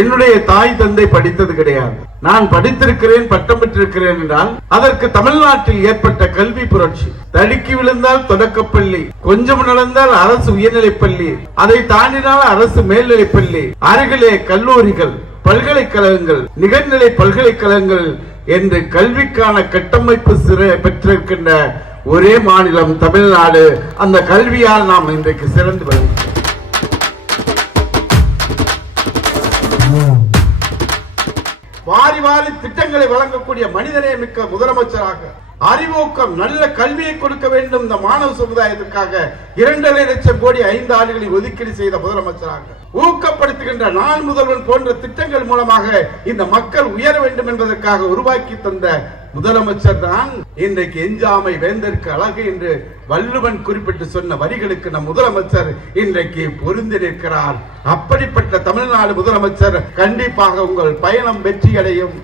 என்னுடைய தாய் தந்தை படித்தது கிடையாது. நான் படித்திருக்கிறேன், பட்டம் பெற்றிருக்கிறேன் என்றால் அதற்கு தமிழ்நாட்டில் ஏற்பட்ட கல்வி புரட்சி. தடுக்கி விழுந்தால் தொடக்கப்பள்ளி, கொஞ்சம் நடந்தால் அரசு உயர்நிலைப்பள்ளி, அதை தாண்டினால் அரசு மேல்நிலைப்பள்ளி, அருகிலே கல்லூரிகள், பல்கலைக்கழகங்கள், நிகர்நிலை பல்கலைக்கழகங்கள் என்று கல்விக்கான கட்டமைப்பு பெற்றிருக்கின்ற ஒரே மாநிலம் தமிழ்நாடு. அந்த கல்வியால் நாம் இன்றைக்கு சிறந்து வருகிறோம். வாரி வாரி திட்டங்களை வழங்கக்கூடிய மனிதனே மிக்க முதலமைச்சராக, அறிவூக்கம், நல்ல கல்வியை கொடுக்க வேண்டும் இந்த மாணவ சமுதாயத்திற்காக 2.5 லட்சம் கோடி 5 ஆண்டுகளில் ஒதுக்கீடு செய்த முதலமைச்சராக, ஊக்கப்படுத்துகின்ற நான் முதல்வன் போன்ற திட்டங்கள் மூலமாக இந்த மக்கள் உயர வேண்டும் என்பதற்காக உருவாக்கி தந்த முதலமைச்சர் தான் இன்றைக்கு எஞ்சாமை வேந்தற்கு அழகு என்று வள்ளுவன் குறிப்பிட்டு சொன்ன வரிகளுக்கு நம் முதலமைச்சர் இன்றைக்கு பொருந்தி நிற்கிறார். அப்படிப்பட்ட தமிழ்நாடு முதலமைச்சர் கண்டிப்பாக உங்கள் பயணம் வெற்றியடையும்.